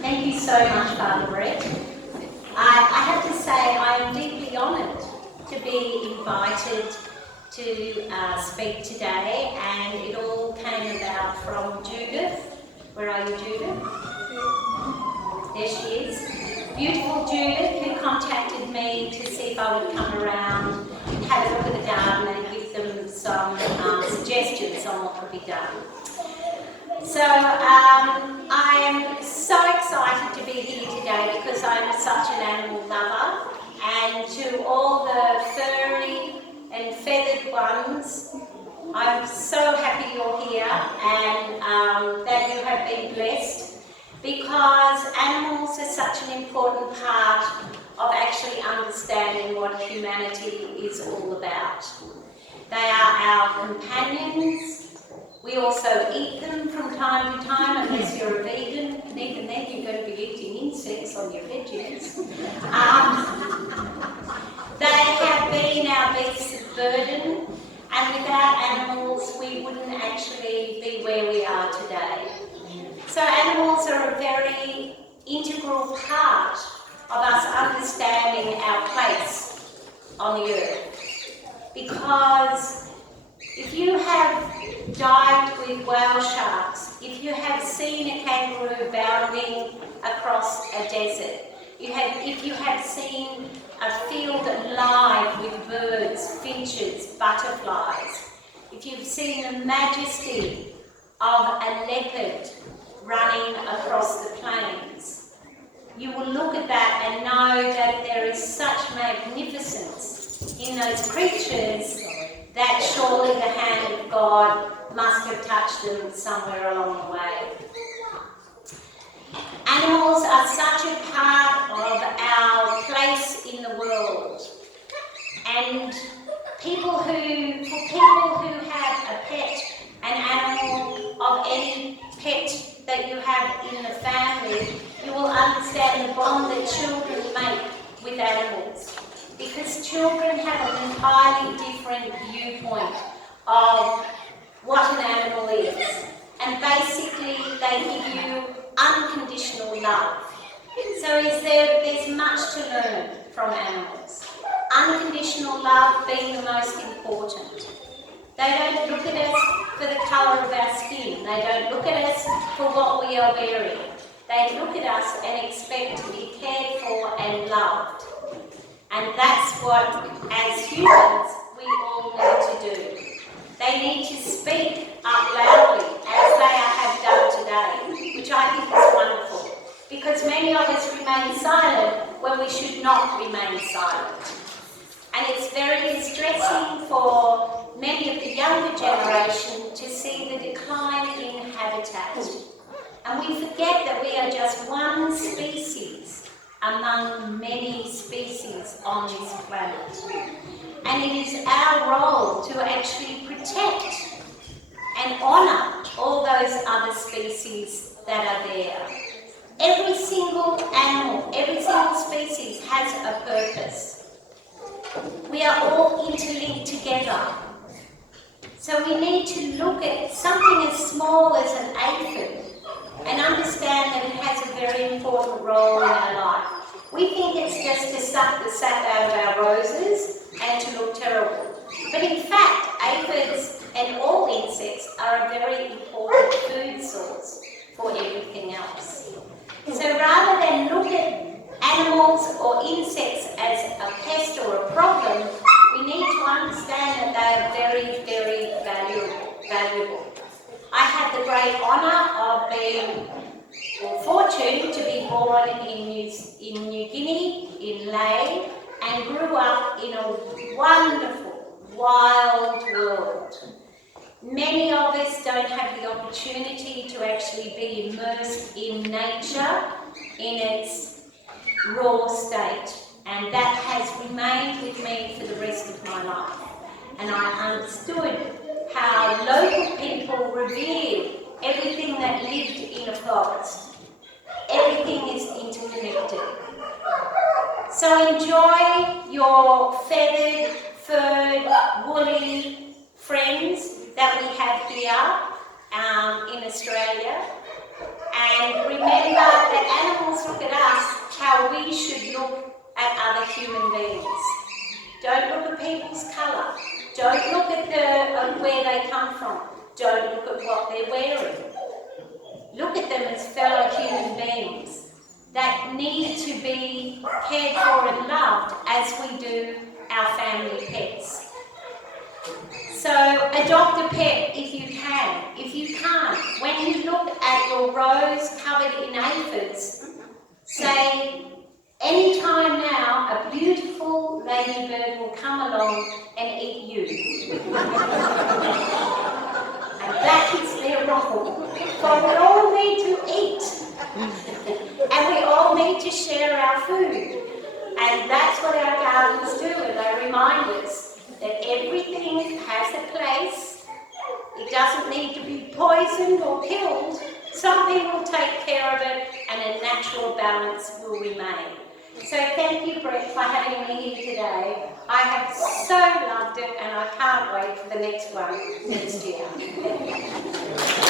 Thank you so much, Father Brett. I have to say I am deeply honoured to be invited to speak today, and it all came about from Judith. Where are you, Judith? There she is. Beautiful Judith, who contacted me to see if I would come around and have a look at the garden and give them some suggestions on what could be done. So I am so excited to be here today because I'm such an animal lover, and to all the furry and feathered ones, I'm so happy you're here and that you have been blessed, because animals are such an important part of actually understanding what humanity is all about. They are our companions. We also eat them from time to time, unless you're a vegan, and even then you're going to be eating insects on your veggies. They have been our beasts of burden, and without animals we wouldn't actually be where we are today. So animals are a very integral part of us understanding our place on the earth, because if you have dived with whale sharks, if you have seen a kangaroo bounding across a desert, if you have seen a field alive with birds, finches, butterflies, if you've seen the majesty of a leopard running across the plains, you will look at that and know that there is such magnificence in those creatures that surely the hand of God must have touched them somewhere along the way. Animals are such a part of our place in the world, and for people who have a pet, an animal of any pet that you have in the family, you will understand the bond that children make with animals, because children have an entirely different viewpoint of what an animal is, and basically they give you unconditional love. So there's much to learn from animals. Unconditional love being the most important. They don't look at us for the colour of our skin. They don't look at us for what we are wearing. They look at us and expect to be cared for and loved. And that's what, as humans, we all need to do. They need to speak up loudly, as they have done today, which I think is wonderful, because many of us remain silent when we should not remain silent. And it's very distressing for many of the younger generation to see the decline in habitat. And we forget that we are just one species among many species on this planet. And it is our role to actually protect and honour all those other species that are there. Every single animal, every single species has a purpose. We are all interlinked together. So we need to look at something as small as an aphid and understand that it has a very important role in our life. We think it's just to suck the sap out of our roses and to look terrible. But in fact, aphids and all insects are a very important food source for everything else. So rather than look at animals or insects as a pest or a problem, we need to understand that they are very, very valuable. I had the great honour of being fortunate to be born in New Guinea, in Lae, and grew up in a wonderful, wild world. Many of us don't have the opportunity to actually be immersed in nature in its raw state, and that has remained with me for the rest of my life. And I understood how local people revered everything that lived in a forest. Everything is interconnected. So enjoy your feathered, furred, woolly friends that we have here in Australia, and remember that how we should look at other human beings. Don't look at people's colour. Don't look at where they come from. Don't look at what they're wearing. Look at them as fellow human beings that need to be cared for and loved as we do our family pets. So adopt a pet if you can. If you can't, when you look at your rose covered in aphids, say, anytime now a beautiful ladybird will come along and eat you. And that is their role. For we all need to eat. And we all need to share our food. And that's what our gardens do, and they remind us that everything has a place. It doesn't need to be poisoned or killed. Something will take care of it and a natural balance will remain. So thank you, Brett, for having me here today. I have so loved it and I can't wait for the next one next year.